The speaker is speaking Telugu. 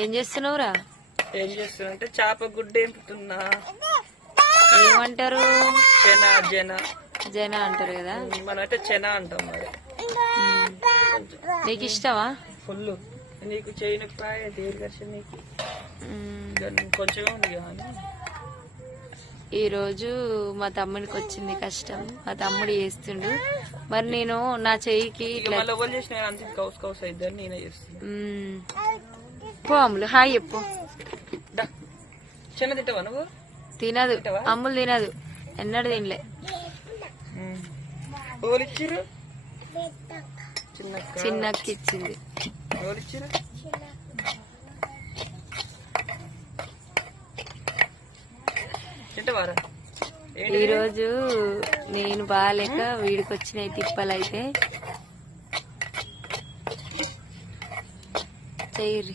ఏం చేస్తున్నావురా? ఏం చేస్తున్నా అంటే చేప గుడ్డు ఏంపుతున్నా. ఏమంటారు? జన అంటారు కదా, మనం అయితే చెన అంటాం. మరి నీకు ఇష్టమా? ఫుల్. నీకు చేయను దేని కర్షణ నీకు కొంచెం ఉంది కానీ. ఈరోజు మా తమ్ముడికి వచ్చింది కష్టం, మా తమ్ముడు చేస్తుండు. మరి నేను నా చెయ్యికి చేసిన అంతే కౌస్ కౌస్ అయిద్దని నేనే చేస్తున్నా. పో అమ్ములు, హాయ్ చెప్పు. చిన్న తింటావా నువ్వు? తినదు అమ్ములు, తినదు, ఎన్నడూ తినలే. ఇచ్చిర్రు చిన్నకి ఇచ్చింది. ఇచ్చిర్రు తింటవారా? ఈరోజు నేను బాగాలేక వీడికి వచ్చినాయి తిప్పలైతే. చెయ్యి.